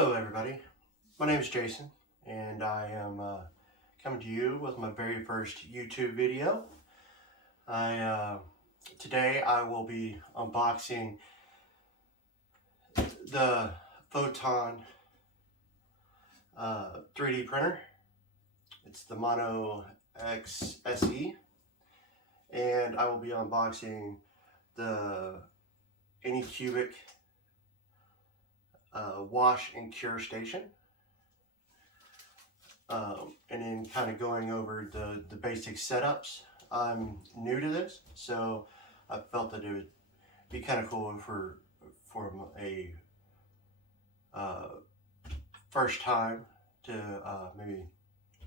Hello everybody, my name is Jason and I am coming to you with my very first YouTube video. Today I will be unboxing the Photon 3D printer. It's the Mono X SE, and I will be unboxing the Anycubic wash and cure station, and then kind of going over the basic setups. I'm new to this, so I felt that it would be kind of cool for a first time to maybe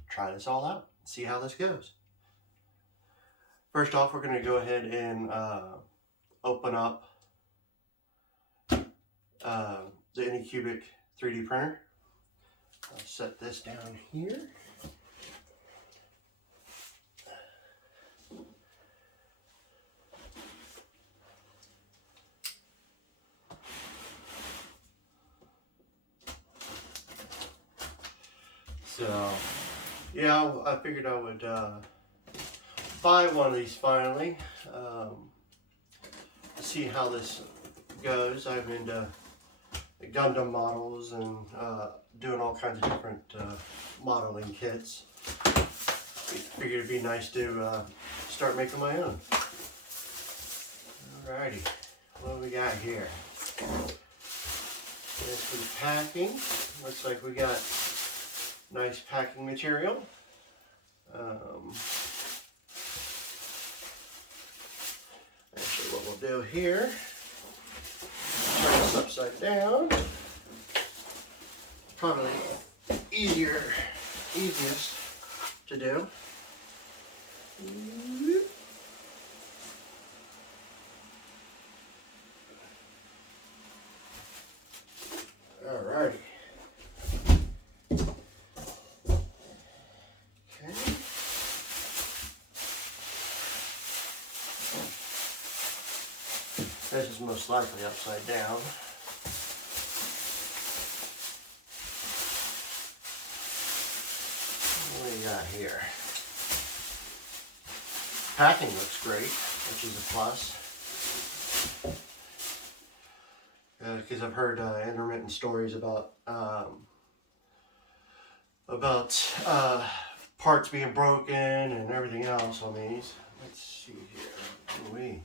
try this all out, see how this goes. First off, we're going to go ahead and open up the Anycubic 3D printer. I'll set this down here. So, yeah, I figured I would buy one of these finally. See how this goes. I'm into Gundam models and doing all kinds of different modeling kits. Figured it'd be nice to start making my own. Alrighty, what do we got here? As for the packing, looks like we got nice packing material. Actually, what we'll do here, turn this upside down. Probably easiest to do. Alrighty. Okay. This is most likely upside down. What do we got here? Packing looks great, which is a plus. Because I've heard intermittent stories about parts being broken and everything else on these. Let's see here.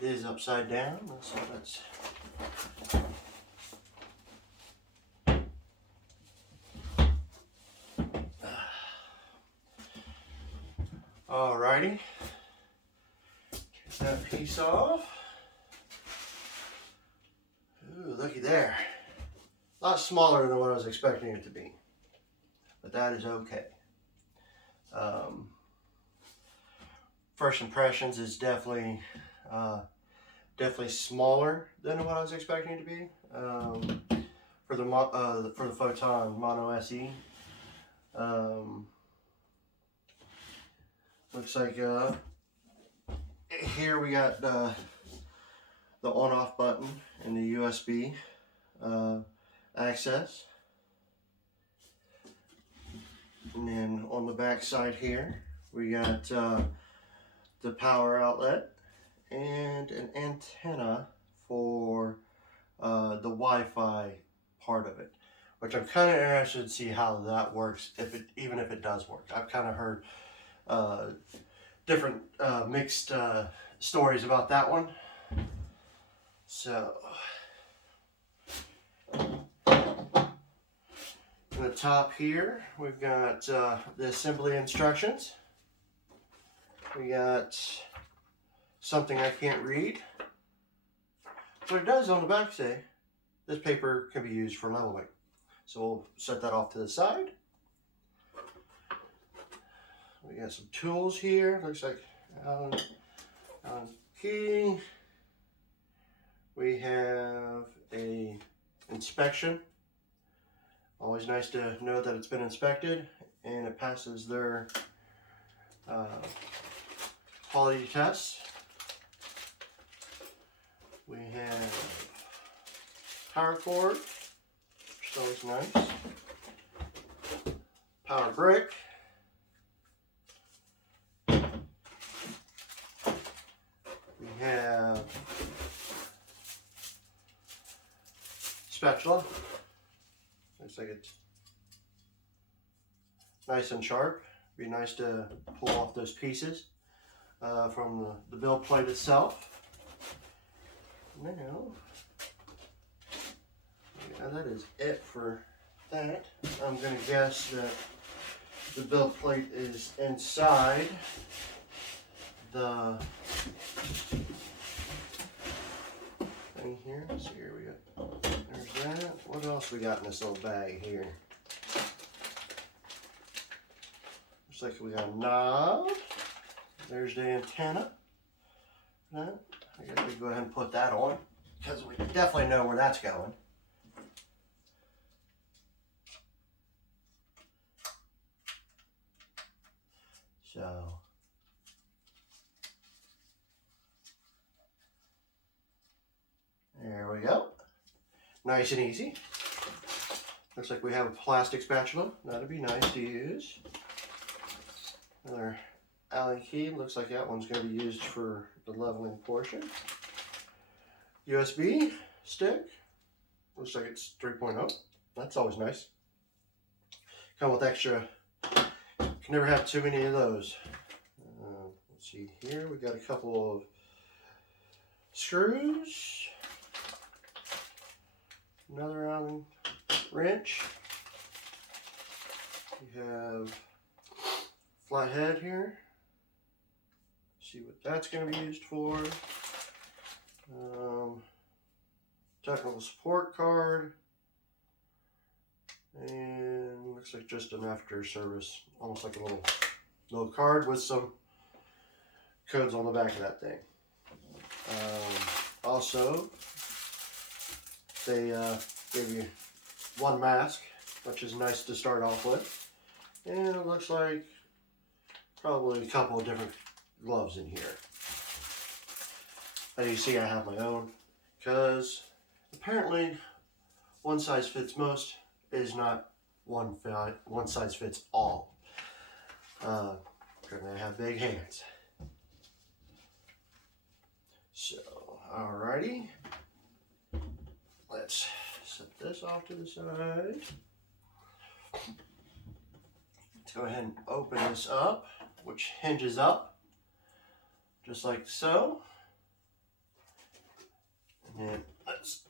It is upside down, so let's alrighty. Get that piece off. Ooh, looky there. A lot smaller than what I was expecting it to be, but that is okay. First impressions is definitely smaller than what I was expecting it to be. For the Photon Mono SE. Looks like here we got the on-off button and the USB access. And then on the back side here, we got the power outlet and an antenna for the Wi-Fi part of it, which I'm kind of interested to see how that works, even if it does work. I've kind of heard different mixed stories about that one. So, in the top here, we've got the assembly instructions. We got something I can't read, but it does on the back say this paper can be used for leveling. So we'll set that off to the side. We got some tools here. Looks like Allen key. We have a inspection. Always nice to know that it's been inspected and it passes their quality tests. We have power cord, which is always nice. Power brick. We have spatula. Looks like it's nice and sharp. Be nice to pull off those pieces from the build plate itself. Now, yeah, that is it for that. I'm going to guess that the build plate is inside the thing here. So here we go. There's that. What else we got in this little bag here? Looks like we got a knob. There's the antenna. That. I guess we go ahead and put that on because we definitely know where that's going. So there we go. Nice and easy. Looks like we have a plastic spatula. That'd be nice to use. Another Allen key. Looks like that one's going to be used for the leveling portion. USB stick. Looks like it's 3.0. That's always nice. Come with extra. Can never have too many of those. Let's see here. We got a couple of screws. Another Allen wrench. We have flat head here. See what that's going to be used for. Technical support card. And looks like just an after service, almost like a little card with some codes on the back of that thing. Also, they gave you one mask, which is nice to start off with. And it looks like probably a couple of different gloves in here. As you see, I have my own because apparently one size fits most is not one size fits all. Because I have big hands. So, alrighty. Let's set this off to the side. Let's go ahead and open this up, which hinges up, just like so. And then let's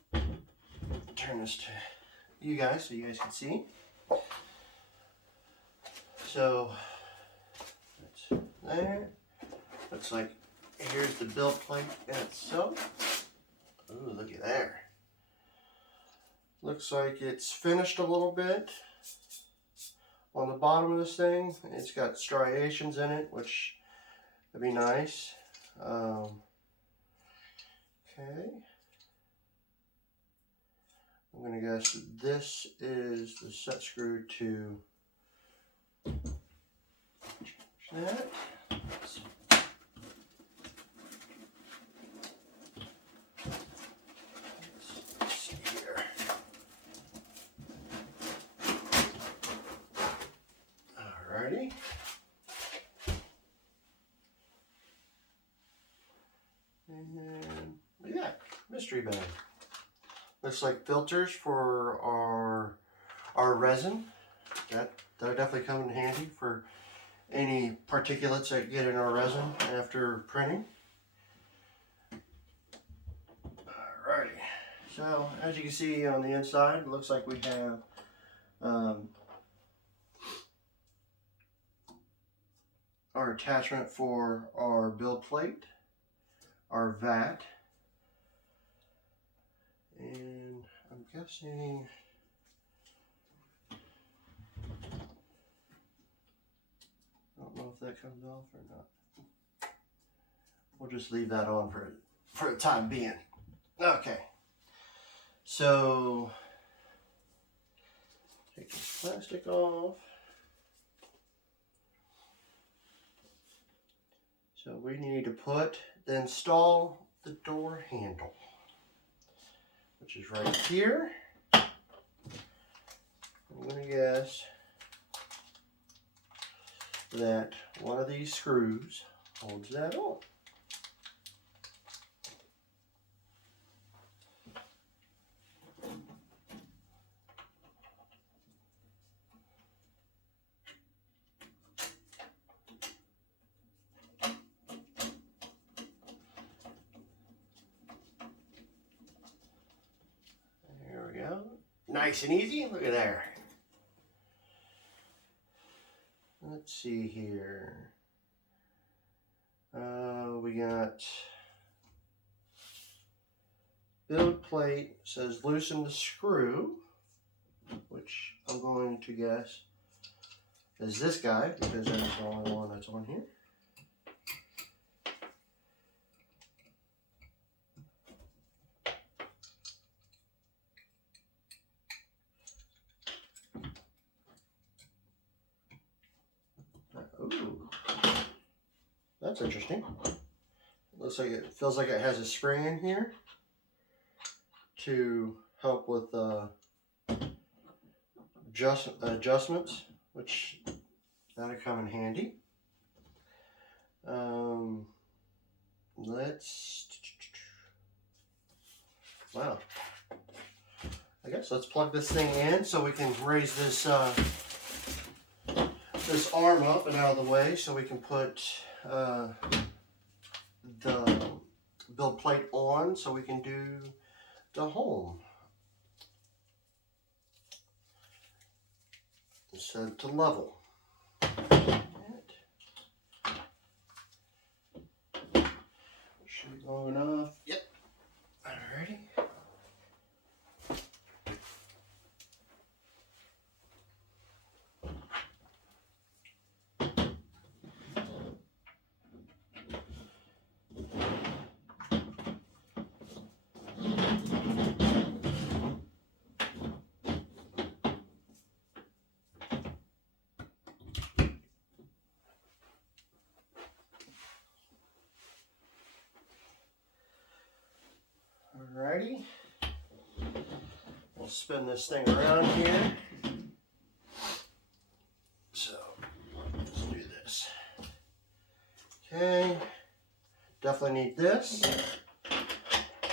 turn this to you guys so you guys can see. So that's there. Looks like here's the build plate itself. Ooh, look at there. Looks like it's finished a little bit. On the bottom of this thing, it's got striations in it, which would be nice. Okay. I'm going to guess this is the set screw to that. Let's see here. Alrighty. And yeah, mystery bag. Looks like filters for our resin. That'll definitely come in handy for any particulates that get in our resin after printing. Alrighty. So as you can see on the inside, it looks like we have our attachment for our build plate, our vat, and I'm guessing I don't know if that comes off or not. We'll just leave that on for the time being. Okay. So take this plastic off. So we need to install the door handle, which is right here. I'm going to guess that one of these screws holds that on. There we go. Nice and easy. Look at there. Let's see here. We got build plate, says loosen the screw, which I'm going to guess is this guy because that's the only one that's on here. Ooh, that's interesting. Looks like it feels like it has a spring in here to help with adjustments, which that'll come in handy. Wow. I guess let's plug this thing in so we can raise this this arm up and out of the way so we can put the build plate on so we can do the home. Set it to level. Should be long enough. Yep. Alrighty. Alrighty, we'll spin this thing around here. So, let's do this. Okay, definitely need this.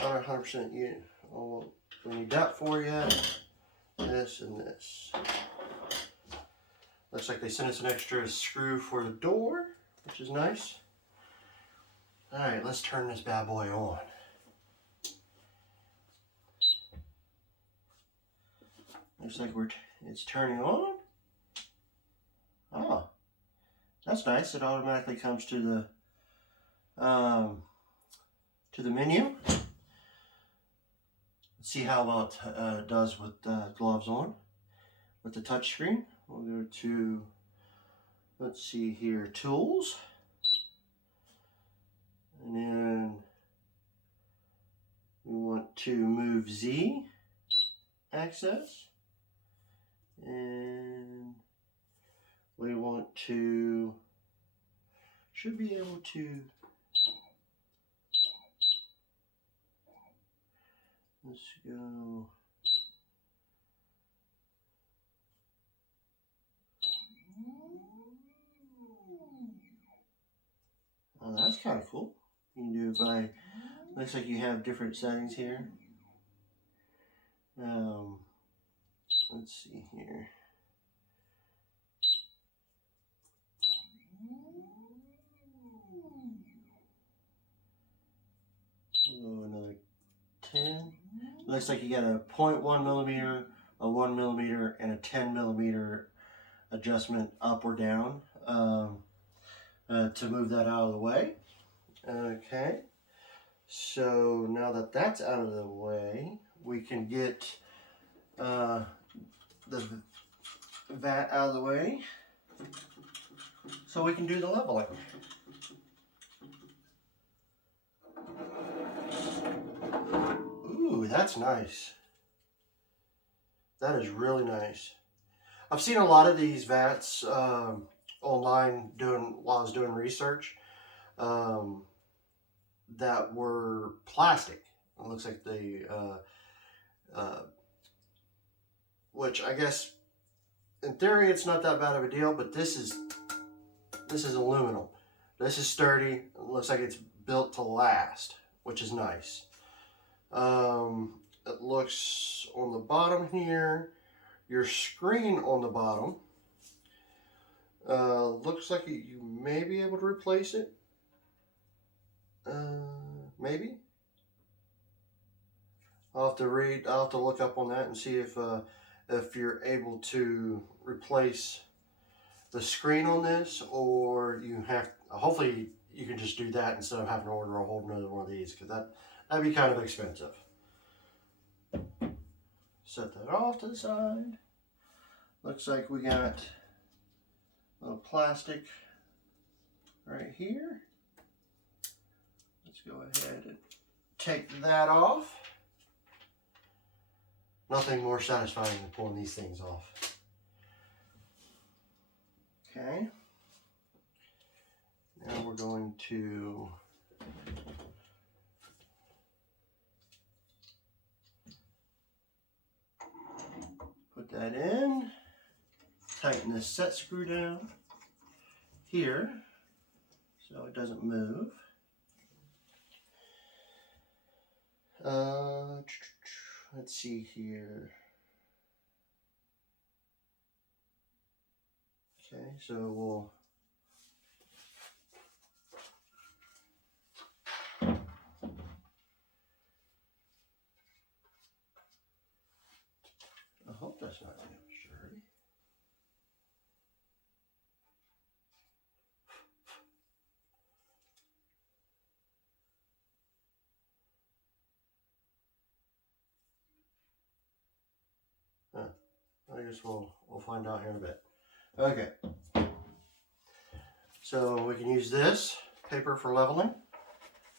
Not 100% you. Oh, we need that for yet. This and this. Looks like they sent us an extra screw for the door, which is nice. Alright, let's turn this bad boy on. Looks like it's turning on. Oh, that's nice. It automatically comes to the menu. Let's see how well it does with gloves on. With the touch screen, we'll go to, let's see here, tools, and then we want to move Z access. And we want to, should be able to, let's go, oh, that's kind of cool. You can do it by, looks like you have different settings here. Let's see here. We'll go another 10. Looks like you got a 0.1 millimeter, a 1 millimeter, and a 10 millimeter adjustment up or down to move that out of the way. Okay, so now that that's out of the way, we can get the vat out of the way so we can do the leveling. Ooh, that's nice. That is really nice. I've seen a lot of these vats online while I was doing research that were plastic. It looks like they which I guess in theory it's not that bad of a deal, but this is aluminum. This is sturdy. It looks like it's built to last, which is nice. It looks on the bottom here, your screen on the bottom, looks like you may be able to replace it. Maybe. I'll have to look up on that and see if you're able to replace the screen on this, or you have, hopefully you can just do that instead of having to order a whole another one of these, because that'd be kind of expensive. Set that off to the side. Looks like we got a little plastic right here. Let's go ahead and take that off. Nothing more satisfying than pulling these things off. Okay. Now we're going to put that in. Tighten this set screw down here so it doesn't move. Let's see here. Okay, so we'll I hope that's not damaged already. I guess we'll find out here in a bit. Okay. So we can use this paper for leveling.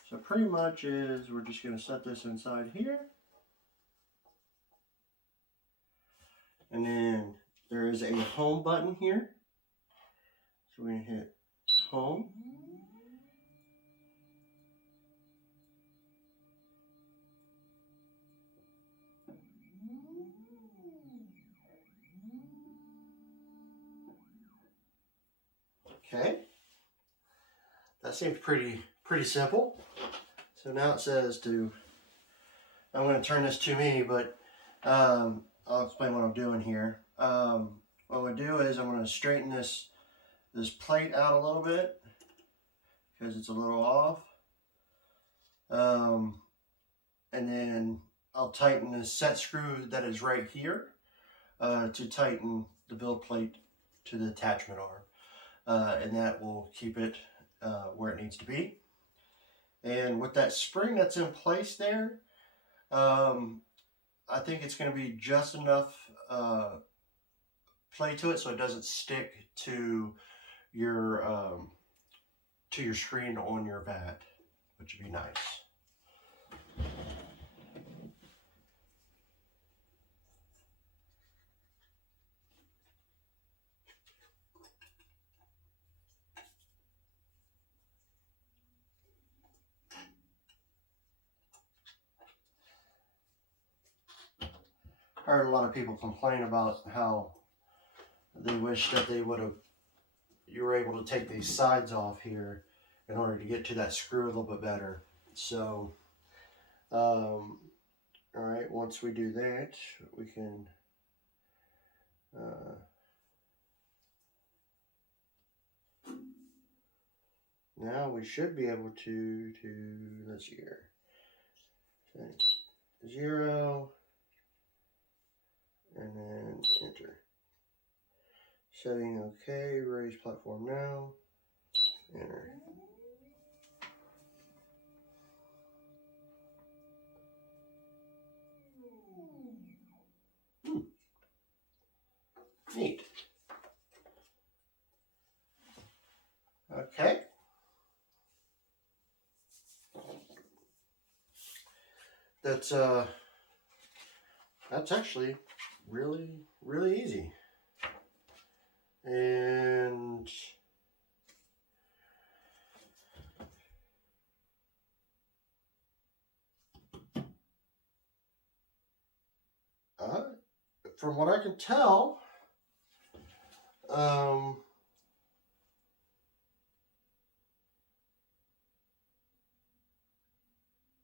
So pretty much is we're just going to set this inside here. And then there is a home button here. So we're going to hit home. Okay. That seems pretty simple. So now it says I'm going to turn this to me, but I'll explain what I'm doing here. What we do is I'm going to straighten this plate out a little bit because it's a little off. And then I'll tighten the set screw that is right here to tighten the build plate to the attachment arm. And that will keep it where it needs to be. And with that spring that's in place there, I think it's going to be just enough play to it so it doesn't stick to your screen on your vat, which would be nice. I heard a lot of people complain about how they wish that you were able to take these sides off here in order to get to that screw a little bit better. So, all right, once we do that, we can now we should be able to let's see here. 0 and then enter. Setting okay, raise platform now, enter. Neat. Okay. That's actually really easy. And from what I can tell,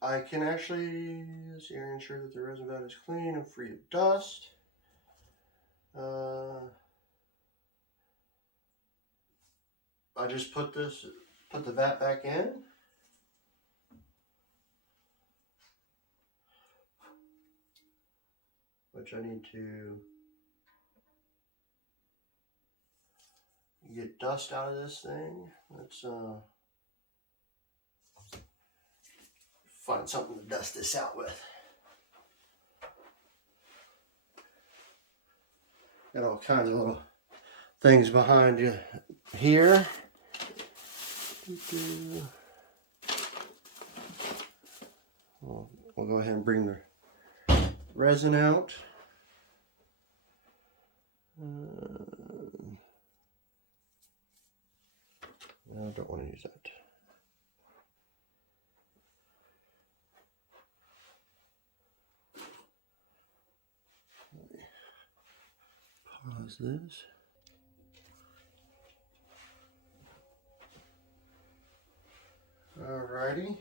I can actually ensure that the resin vat is clean and free of dust. I just put the vat back in. Which I need to get dust out of this thing. Let's find something to dust this out with. Got all kinds of little things behind you here. We'll go ahead and bring the resin out. I don't want to use that. Pause this. Alrighty.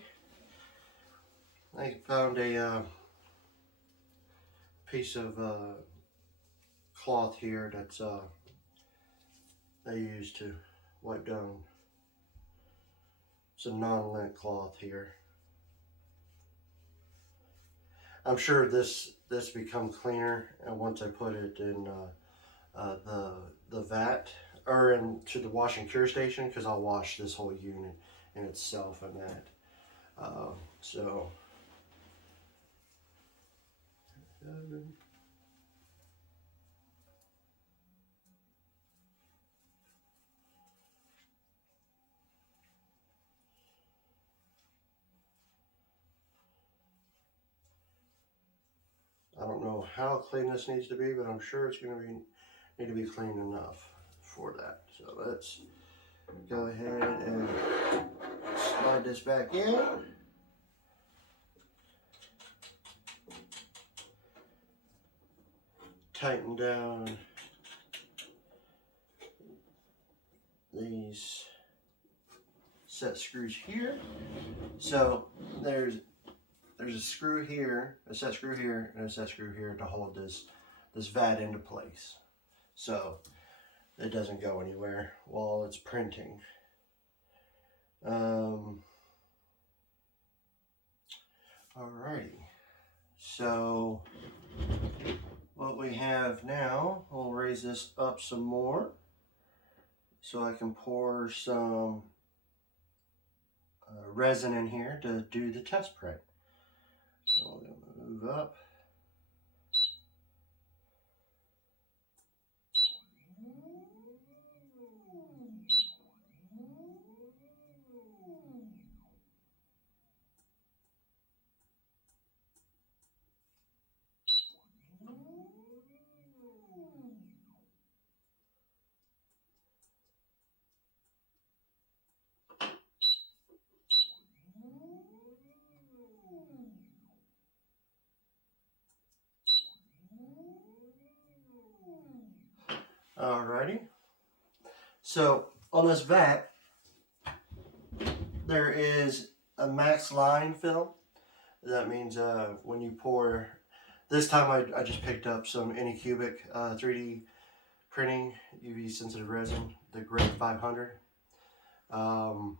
I found a piece of cloth here that's they use to wipe down some non-lint cloth here. I'm sure this becomes cleaner, and once I put it in the vat or into the wash and cure station, because I'll wash this whole unit in itself and that. So. I don't know how clean this needs to be, but I'm sure it's going to need to be clean enough for that. So let's go ahead and slide this back in. Tighten down these set screws here. So there's a screw here, a set screw here, and a set screw here to hold this vat into place, so it doesn't go anywhere while it's printing. Alrighty, so what we have now, we'll raise this up some more so I can pour some resin in here to do the test print. So I'm going to move up. Alrighty. So on this vat, there is a max line fill. That means when you pour, this time I just picked up some Anycubic 3D printing UV sensitive resin, the grade 500. To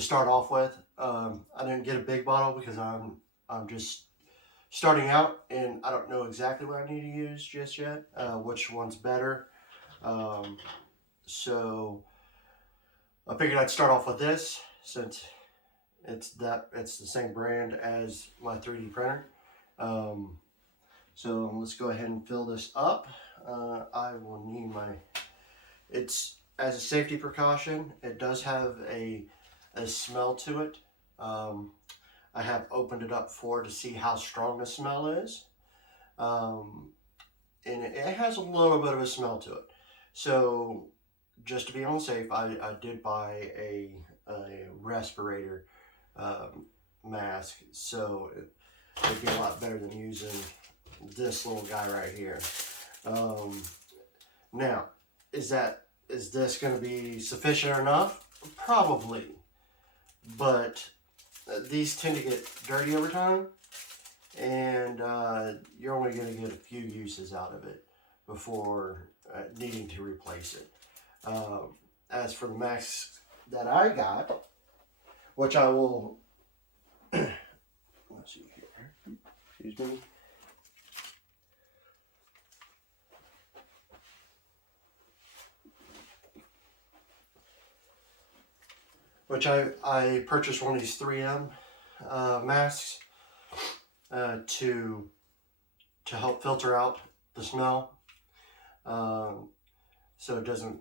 start off with, I didn't get a big bottle because I'm just starting out and I don't know exactly what I need to use just yet, which one's better. So I figured I'd start off with this since it's the same brand as my 3D printer. So let's go ahead and fill this up. I will need it's as a safety precaution, it does have a smell to it. I have opened it up to see how strong the smell is. And it has a little bit of a smell to it. So just to be on the safe, I did buy a respirator mask, so it'd be a lot better than using this little guy right here. Now, is this going to be sufficient enough? Probably, but these tend to get dirty over time, and you're only going to get a few uses out of it before needing to replace it. As for the masks that I got, which I will, let's see here, excuse me. Which I purchased one of these 3M masks to help filter out the smell, so it doesn't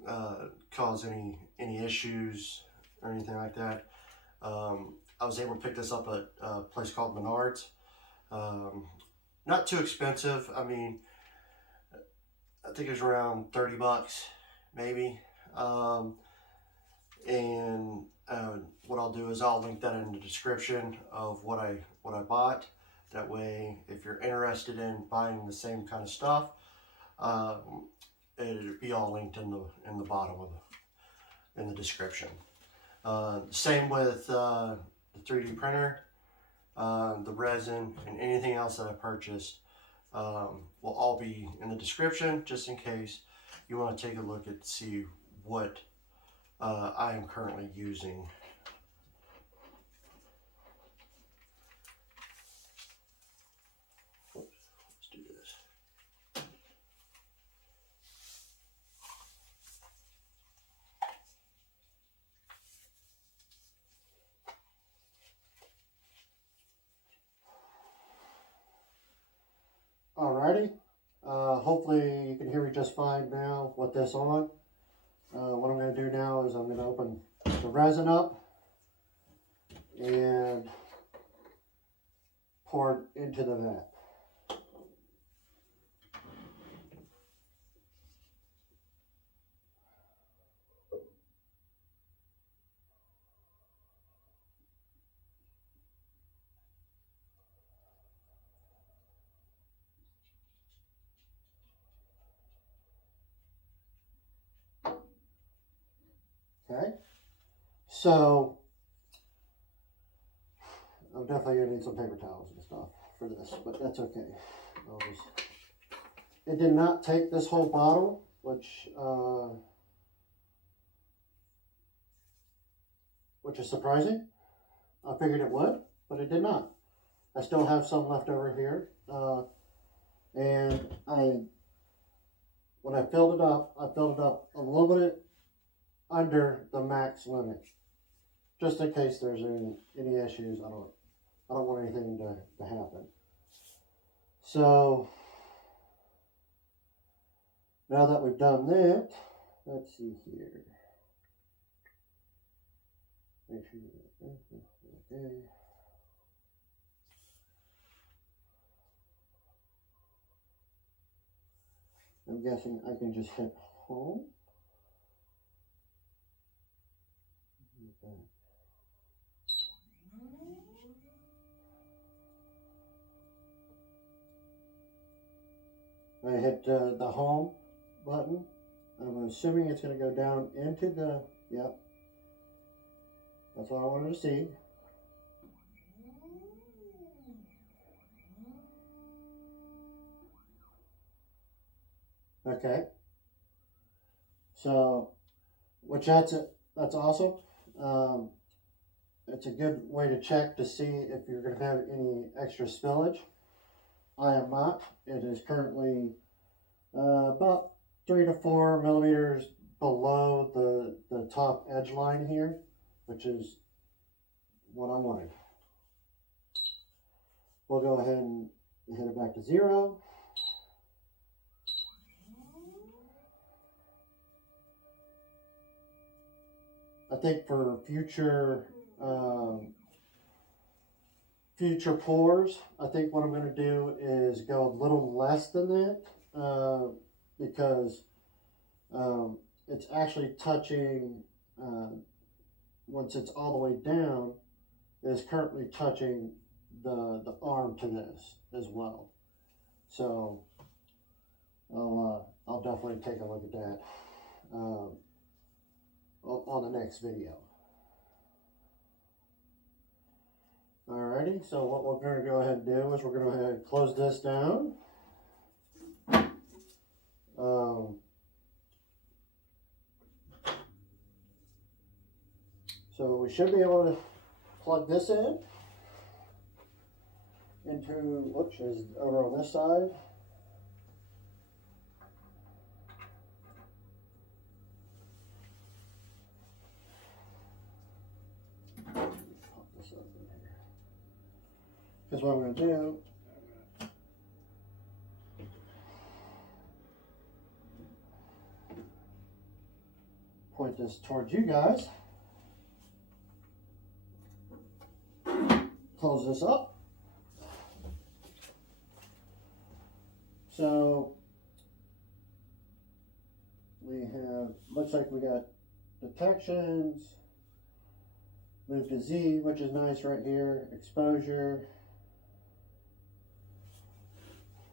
cause any issues or anything like that. I was able to pick this up at a place called Menards. Not too expensive. I mean, I think it was around 30 bucks, maybe. And what I'll do is I'll link that in the description of what I bought. That way, if you're interested in buying the same kind of stuff, it'll be all linked in the bottom of in the description. Same with the 3D printer, the resin, and anything else that I purchased will all be in the description, just in case you want to take a look at see what I am currently using. Let's do this. Alrighty. Hopefully you can hear me just fine now with this on. What I'm going to do now is I'm going to open the resin up and pour it into the vat. Okay, so I'm definitely going to need some paper towels and stuff for this, but that's okay. It did not take this whole bottle, which is surprising. I figured it would, but it did not. I still have some left over here, and when I filled it up a little bit under the max limit, just in case there's any issues. I don't want anything to happen. So now that we've done that, let's see here. Make sure okay. I'm guessing I can just hit home. Okay. I hit the home button. I'm assuming it's going to go down into the, yep. That's what I wanted to see. Okay. So, which that's awesome. It's a good way to check to see if you're going to have any extra spillage. I am not. It is currently about 3 to 4 millimeters below the top edge line here, which is what I wanted. We'll go ahead and hit it back to 0. I think for future pours, I think what I'm going to do is go a little less than that, because it's actually touching, once it's all the way down, is currently touching the arm to this as well. So I'll definitely take a look at that on the next video. Alrighty, so what we're going to go ahead and do is we're going to go ahead and close this down. So we should be able to plug this into, whoops, is over on this side. Pop this up in here. Because what I'm going to do, point this towards you guys. Close this up. So we have, looks like we got detections, move to Z, which is nice right here, exposure.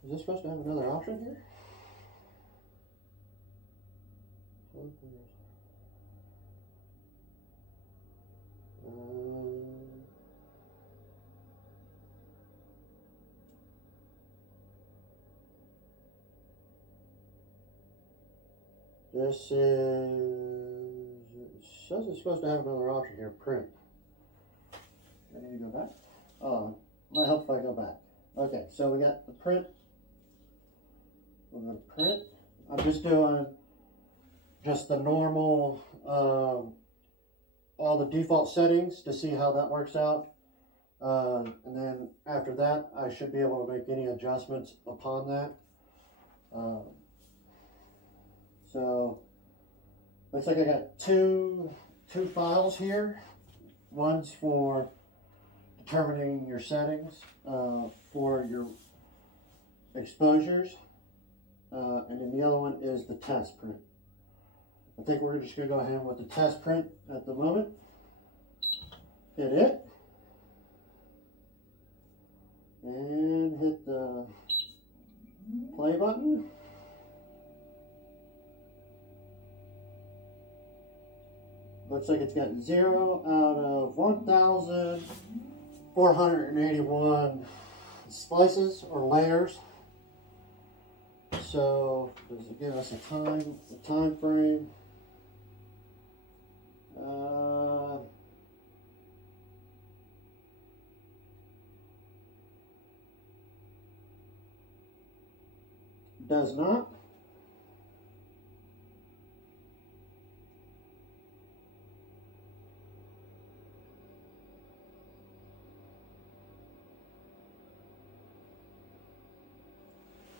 Is this supposed to have another option here? This is, it says it's supposed to have another option here, print. I need to go back. Oh, might help if I go back. Okay, so we got the print. We're going to print. I'm just doing just the normal, all the default settings to see how that works out. And then after that, I should be able to make any adjustments upon that. So looks like I got two files here. One's for determining your settings for your exposures, and then the other one is the test print. I think we're just going to go ahead with the test print at the moment. Hit it. And hit the play button. Looks like it's got 0 out of 1,481 slices or layers. So does it give us a time frame? Does not.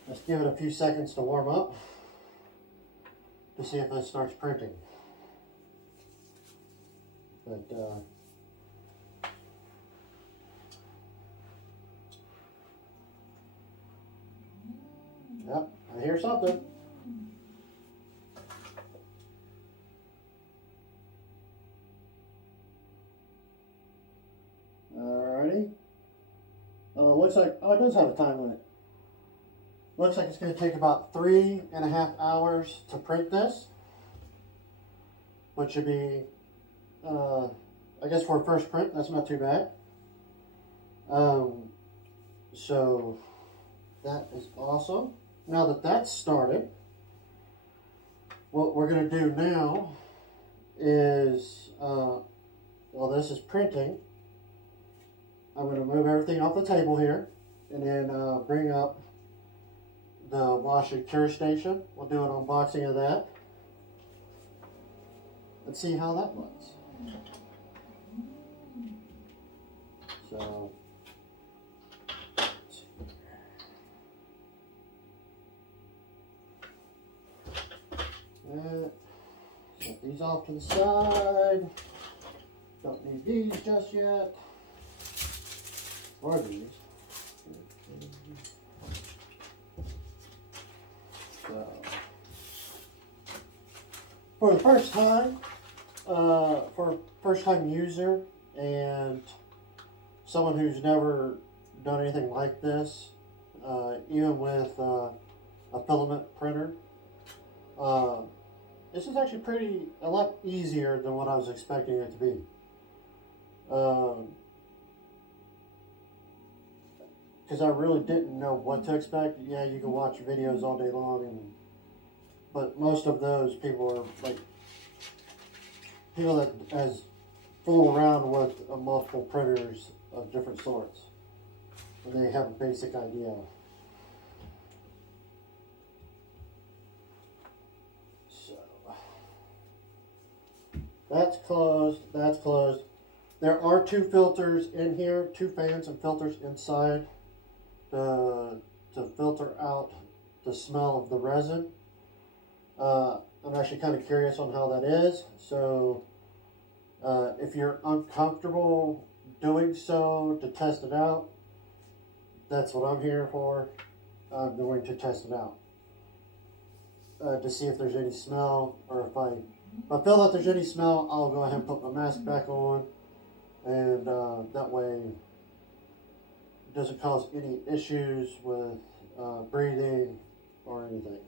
Let's give it a few seconds to warm up to see if it starts printing. But yep, I hear something. Alrighty. Oh, it looks like, oh, it does have a time limit. Looks like it's going to take about 3.5 hours to print this, which should be, I guess for a first print, that's not too bad. So that is awesome. Now that that's started, what we're going to do now is, while this is printing, I'm going to move everything off the table here and then bring up the wash and cure station. We'll do an unboxing of that. Let's see how that looks. So, set these off to the side. Don't need these just yet. Or these. So, for the first time, for a first-time user and someone who's never done anything like this, even with a filament printer. This is actually a lot easier than what I was expecting it to be. Because I really didn't know what to expect. Yeah, you can watch videos all day long, but most of those people are like people that has fool around with multiple printers of different sorts, and they have a basic idea. So that's closed. That's closed. There are two filters in here, two fans and filters inside to filter out the smell of the resin. I'm actually kind of curious on how that is. So if you're uncomfortable doing so to test it out, that's what I'm here for. I'm going to test it out to see if there's any smell, or if I feel that there's any smell, I'll go ahead and put my mask back on, and that way it doesn't cause any issues with breathing or anything.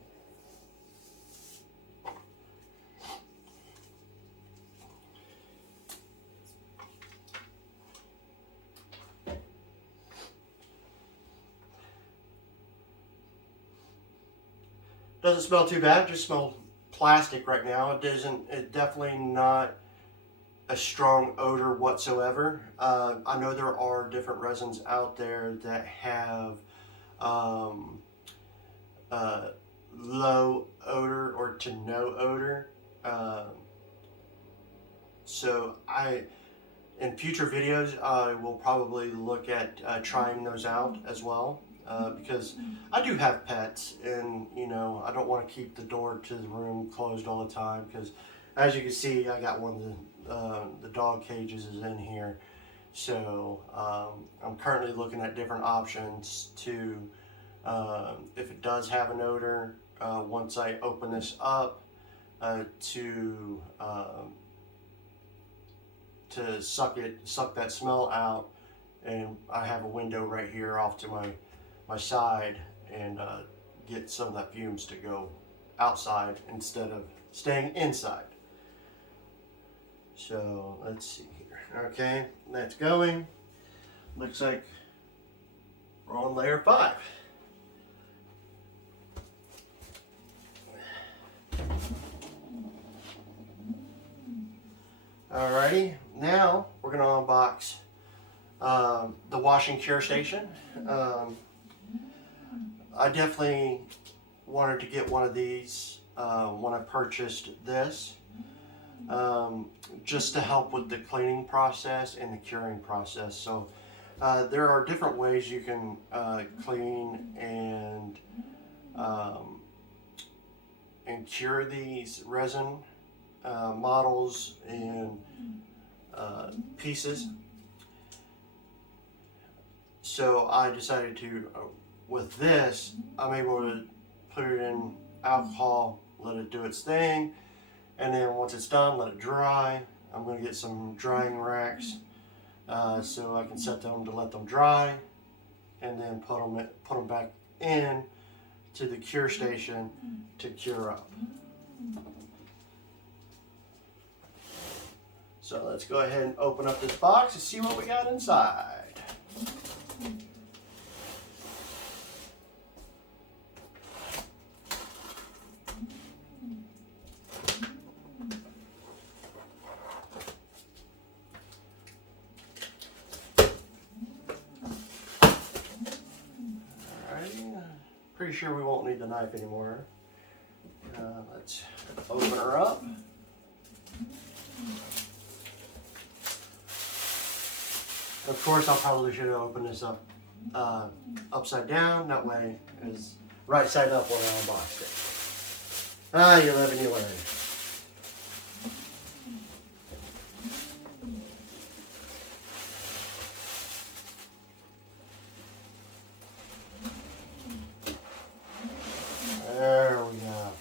Doesn't smell too bad, just smells plastic right now. It's definitely not a strong odor whatsoever. I know there are different resins out there that have low odor or to no odor. So in future videos, I will probably look at trying those out as well. Because I do have pets, and I don't want to keep the door to the room closed all the time, because as you can see, I got one of the dog cages is in here. So I'm currently looking at different options to if it does have an odor, once I open this up, to suck that smell out, and I have a window right here off to my side, and get some of that fumes to go outside instead of staying inside. So let's see here. Okay, that's going. Looks like we're on layer 5. Alrighty, now we're going to unbox the washing cure station. I definitely wanted to get one of these when I purchased this, just to help with the cleaning process and the curing process. So there are different ways you can clean and cure these resin models and pieces. So I decided to, with this, I'm able to put it in alcohol, let it do its thing, and then once it's done, let it dry. I'm going to get some drying racks so I can set them to let them dry, and then put them back in to the cure station to cure up. So let's go ahead and open up this box and see what we got inside. Pretty sure we won't need the knife anymore. Let's open her up. Of course, I probably should have opened this up upside down. That way, it's right side up when I unboxed it. You live and you learn. There we go.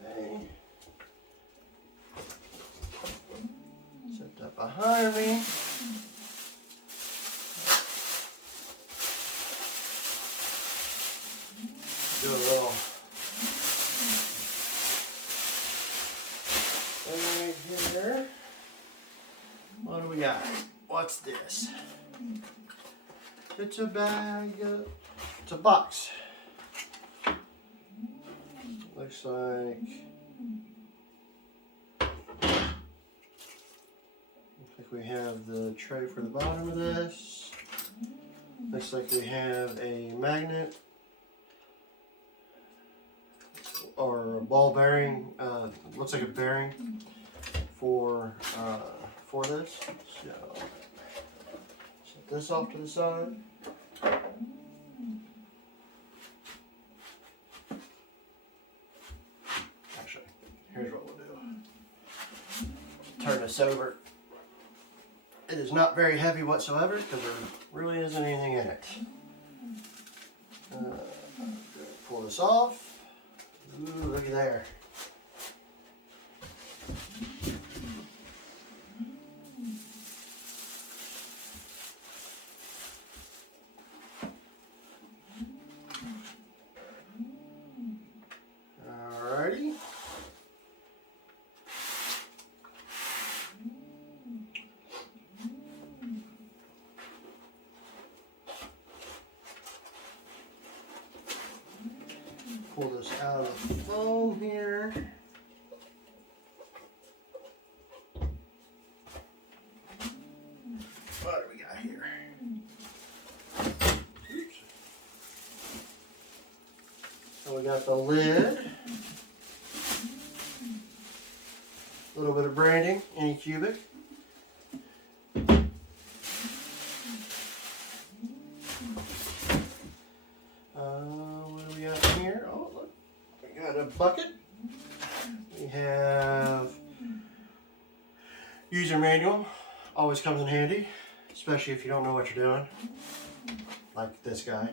Okay. behind me. Do a little right here. What do we got? What's this? It's a bag. It's a box. Looks like we have the tray for the bottom of this. Looks like we have a magnet or a ball bearing. Looks like a bearing for this. So set this off to the side. Actually, here's what we'll do. Turn this over. It is not very heavy whatsoever because there really isn't anything in it. Pull this off. Ooh, look at there. Alrighty. Pull this out of the foam here. What do we got here? Oops. So we got the lid. A little bit of branding, Anycubic. What do we got here? Oh, look. We got a bucket. We have user manual. Always comes in handy, especially if you don't know what you're doing. Like this guy.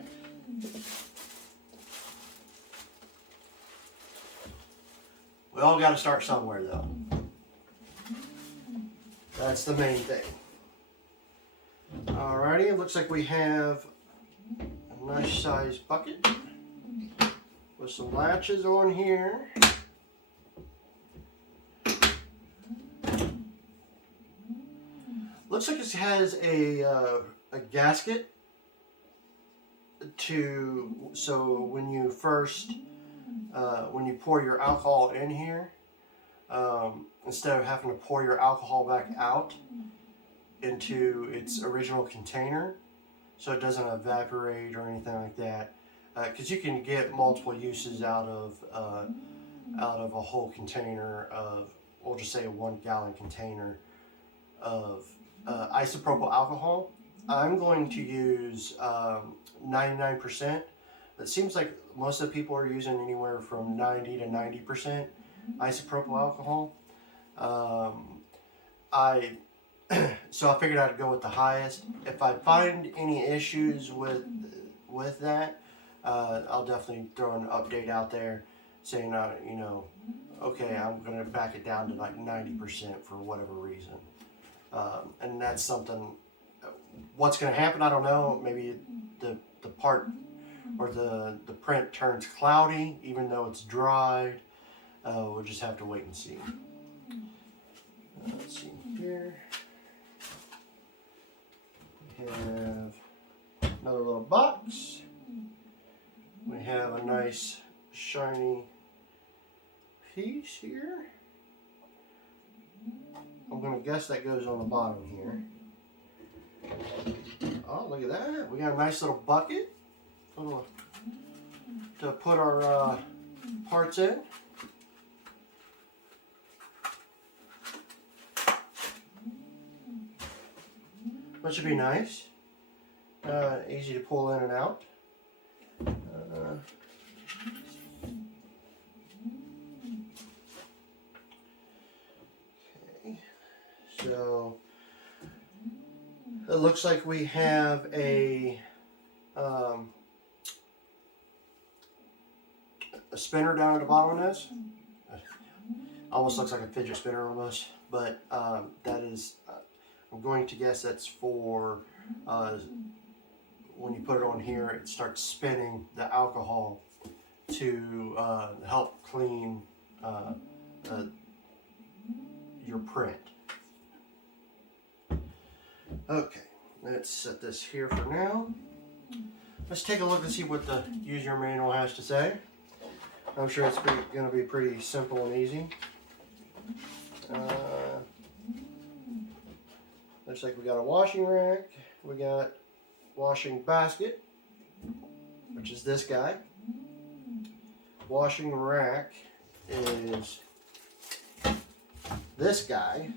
We all got to start somewhere though. That's the main thing. Alrighty, it looks like we have a nice sized bucket with some latches on here. Looks like this has a gasket so when you first when you pour your alcohol in here, instead of having to pour your alcohol back out into its original container, so it doesn't evaporate or anything like that, because you can get multiple uses out of a whole container of, we'll just say a 1 gallon container of isopropyl alcohol. I'm going to use 99%. It seems like most of the people are using anywhere from 90 to 90% isopropyl alcohol. So I figured I'd go with the highest. If I find any issues with that, I'll definitely throw an update out there saying, you know, okay, I'm gonna back it down to like 90% for whatever reason. And that's something. What's gonna happen, I don't know. Maybe the part or the print turns cloudy, even though it's dried. We'll just have to wait and see. Let's see here. We have another little box. We have a nice shiny piece here. I'm going to guess that goes on the bottom here. Oh, look at that. We got a nice little bucket to put our parts in. Which should be nice. Easy to pull in and out. Okay, so it looks like we have a spinner down at the bottom of this. Almost looks like a fidget spinner almost, but that is I'm going to guess that's for when you put it on here, it starts spinning the alcohol to help clean your print. Okay, let's set this here for now. Let's take a look and see what the user manual has to say. I'm sure it's going to be pretty simple and easy. Looks like we got a washing rack, we got washing basket, which is this guy. Washing rack is this guy.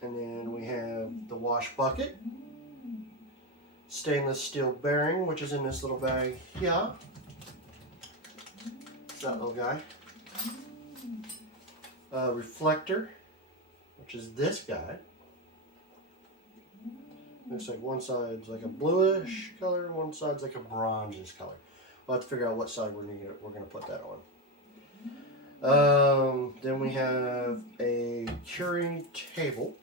And then we have the wash bucket, stainless steel bearing, which is in this little bag here. It's that little guy. Reflector, which is this guy. Looks like one side's like a bluish color, one side's like a bronzish color. We'll have to figure out what side we're going to put that on. Then we have a curing table,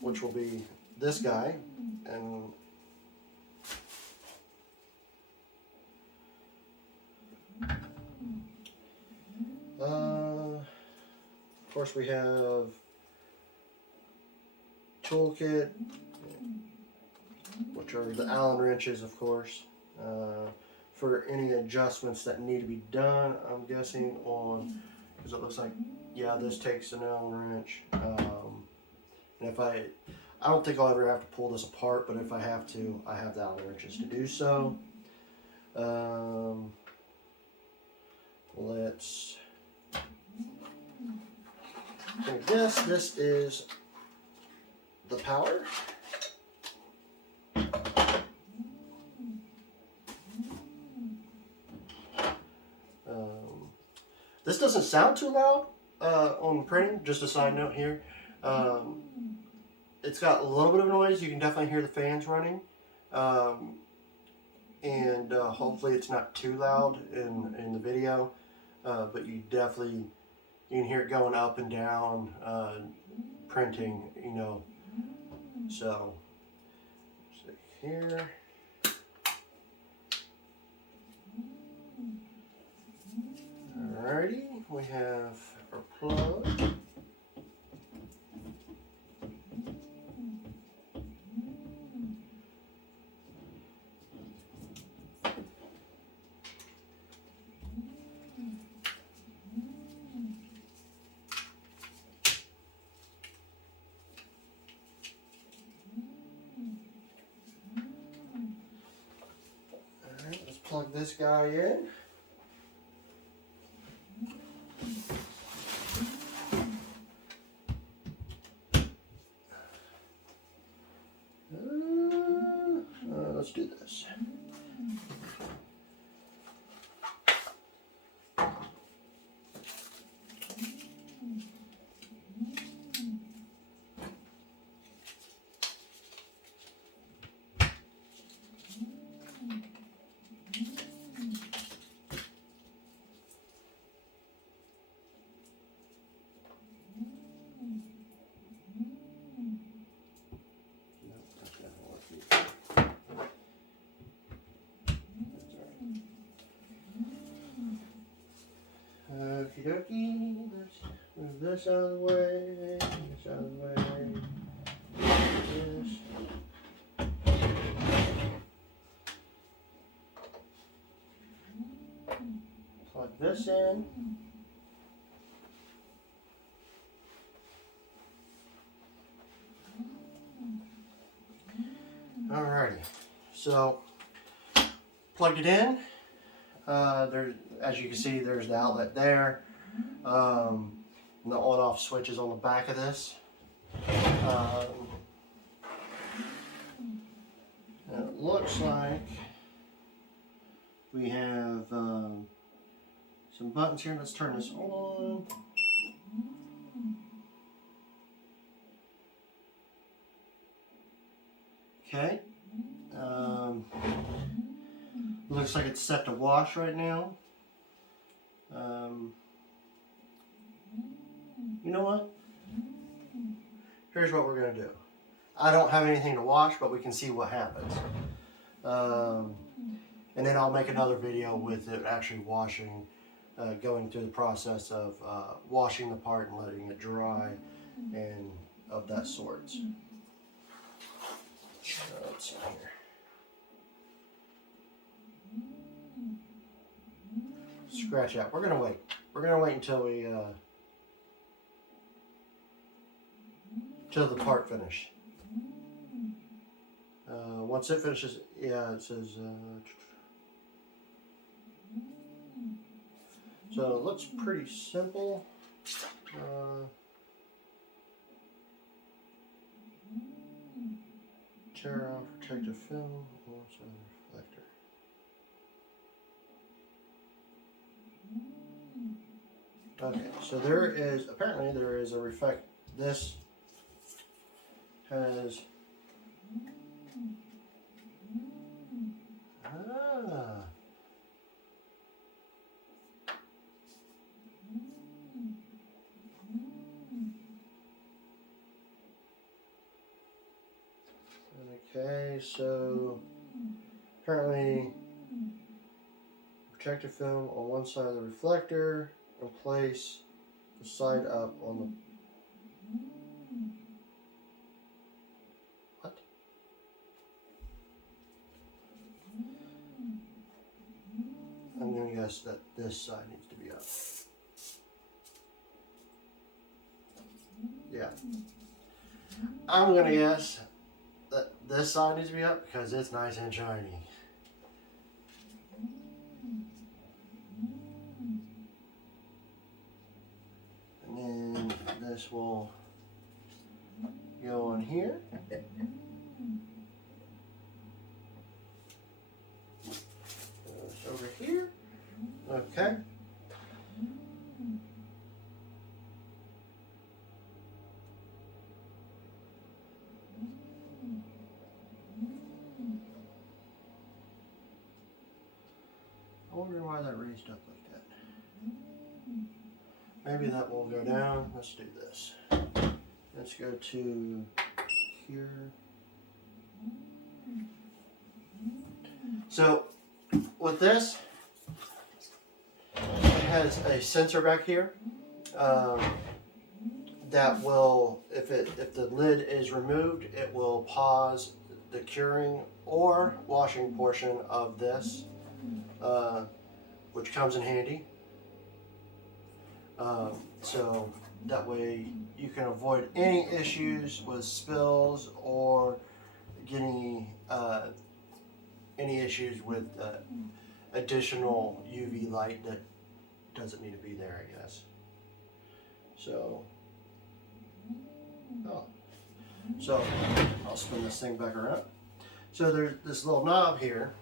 which will be this guy, and of course we have toolkit, which are the Allen wrenches, of course, for any adjustments that need to be done. I'm guessing on, because it looks like, yeah, this takes an Allen wrench. And if I don't think I'll ever have to pull this apart, but if I have to, I have the Allen wrenches to do so. Let's, I guess this is the power. This doesn't sound too loud on printing, just a side note here. It's got a little bit of noise. You can definitely hear the fans running. And hopefully it's not too loud in the video. But you can hear it going up and down, printing, you know. So, let's see here. Alrighty, we have our plug. Alright, let's plug this guy in. Let's do this. Okie dokie, let's move this out of the way, this out of the way, this. Plug this in. Alrighty, so plugged it in. There, as you can see, there's the outlet there. And the on-off switch is on the back of this. It looks like we have some buttons here. Let's turn this on. Okay. Looks like it's set to wash right now. You know what? Here's what we're going to do. I don't have anything to wash, but we can see what happens. And then I'll make another video with it actually washing, going through the process of washing the part and letting it dry and of that sort. Let's see here. Scratch out. We're gonna wait. We're gonna wait until we till the part finished. Once it finishes, yeah, it says. So it looks pretty simple. Tear off protective film. Also reflector. Okay, so apparently there is a reflect. This has okay, so apparently protective film on one side of the reflector and place the side up on the what? I'm gonna guess that this side needs to be up. Yeah. I'm gonna guess that this side needs to be up because it's nice and shiny. And then this will go on here. Goes over here. Okay. I wonder why that raised up like that. Maybe that will go down. Let's do this. Let's go to here. So with this, it has a sensor back here that will, if the lid is removed, it will pause the curing or washing portion of this, which comes in handy. So that way you can avoid any issues with spills or getting any issues with additional UV light that doesn't need to be there, I guess. So, so I'll spin this thing back around. So there's this little knob here.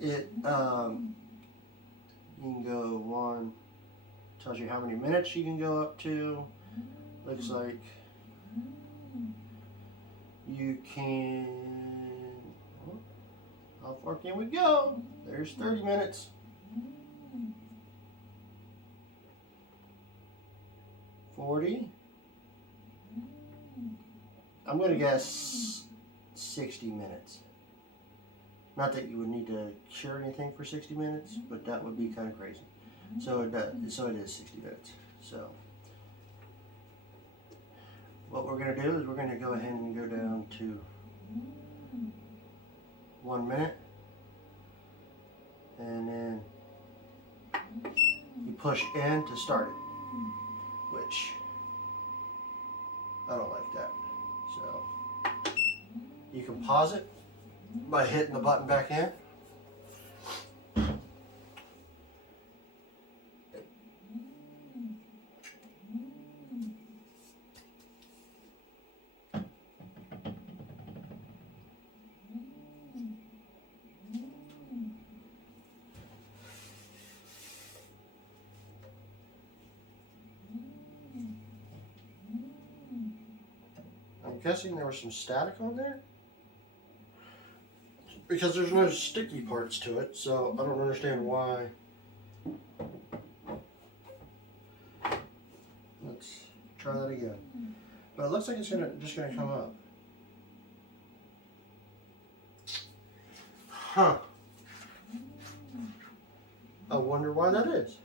It you can go one, tells you how many minutes you can go up to. Looks like you can, how far can we go? There's 30 minutes. I'm going to guess 60 minutes. Not that you would need to cure anything for 60 minutes, but that would be kind of crazy. So it is 60 minutes. So what we're going to do is we're going to go ahead and go down to 1 minute. And then you push in to start it, which I don't like that. So you can pause it by hitting the button back in. I'm guessing there was some static on there. because there's no sticky parts to it, so I don't understand why. Let's try that again. But it looks like it's just gonna come up. Huh. I wonder why that is.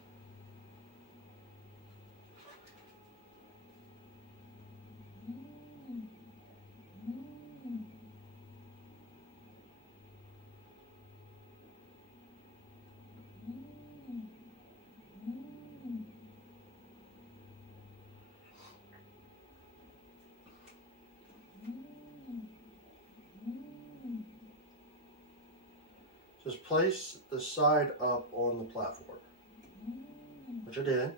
Just place the side up on the platform, which I did.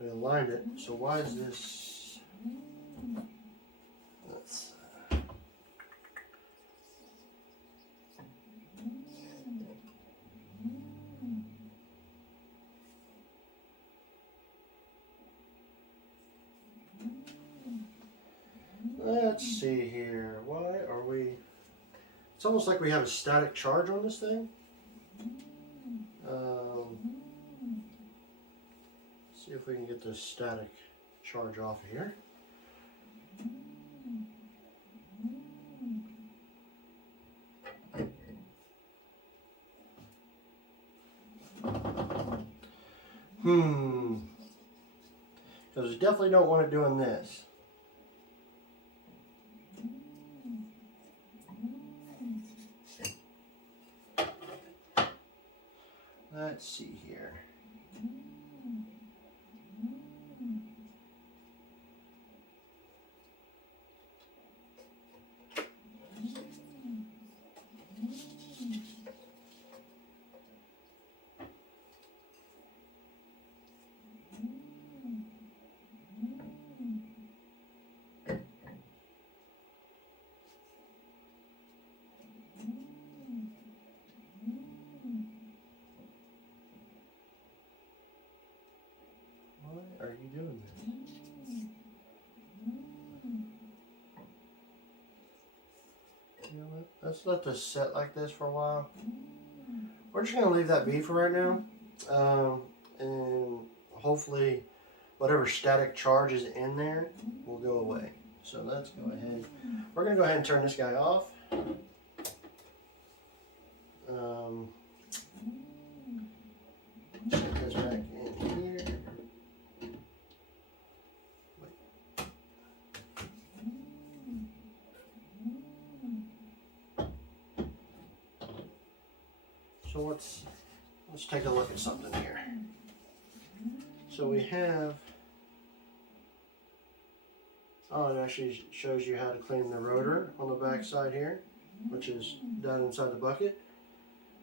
We aligned it, so why is this? Let's see here. Why are we? It's almost like we have a static charge on this thing. See if we can get this static charge off of here. Because we definitely don't want it doing this. Let's see here. Why are you doing this? You know what? Let's let this set like this for a while. We're just going to leave that be for right now. And hopefully whatever static charge is in there will go away. So let's go ahead. We're going to go ahead and turn this guy off. Set this back in here. So let's take a look at something here. So we have, it actually shows you how to clean the rotor on the back side here, which is down inside the bucket.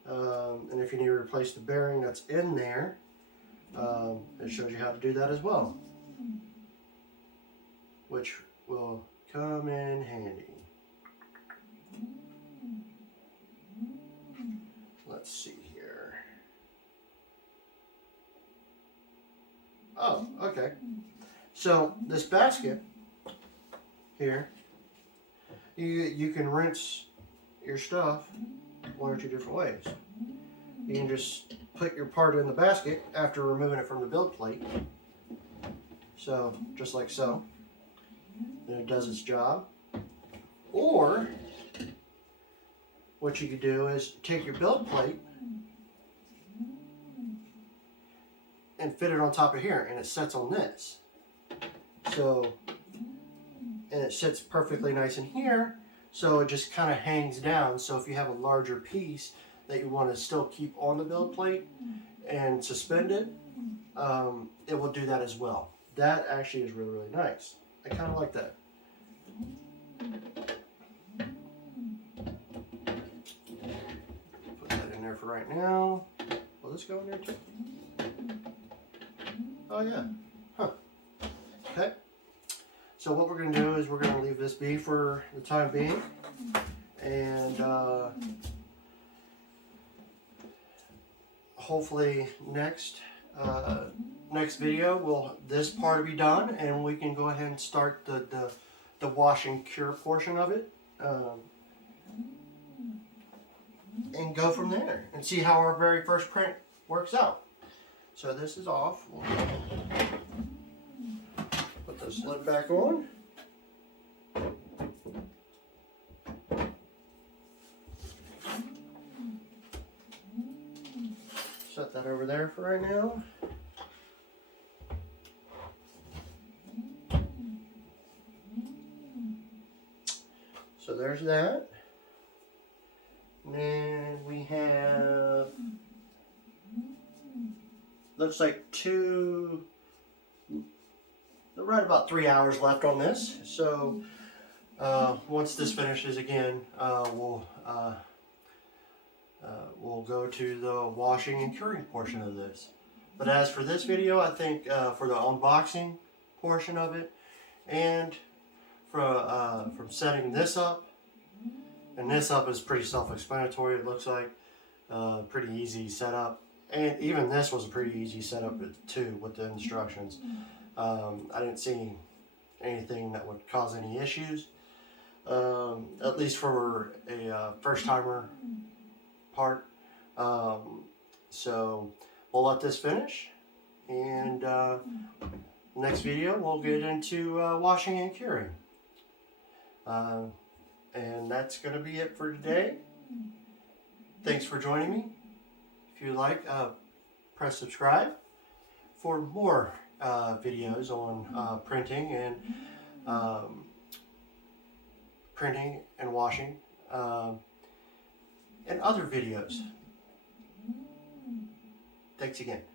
And if you need to replace the bearing that's in there, it shows you how to do that as well, which will come in handy. Let's see here. Oh, okay. So this basket here, you can rinse your stuff one or two different ways. You can just put your part in the basket after removing it from the build plate. So, just like so. And it does its job. Or, what you could do is take your build plate and fit it on top of here, and it sets on this. So, and it sits perfectly nice in here, so it just kind of hangs down. So if you have a larger piece that you want to still keep on the build plate and suspended, it will do that as well. That actually is really, really nice. I kind of like that. Put that in there for right now. Will this go in there too? Oh yeah. Huh. Okay. So what we're going to do is we're going to leave this be for the time being. And hopefully next, next video, this part will be done, and we can go ahead and start the wash and cure portion of it, and go from there and see how our very first print works out. So this is off. We'll put this lid back on. Set that over there for right now. So there's that. And then we have, looks like right about 3 hours left on this. So once this finishes again, we'll go to the washing and curing portion of this. But as for this video, I think for the unboxing portion of it, and from setting this up, and this up is pretty self-explanatory. It looks like pretty easy setup, and even this was a pretty easy setup too with the instructions. I didn't see anything that would cause any issues, at least for a first-timer part. So we'll let this finish, and next video we'll get into washing and curing. And that's going to be it for today. Thanks for joining me. If you like, press subscribe for more videos on printing and washing, and other videos. Thanks again.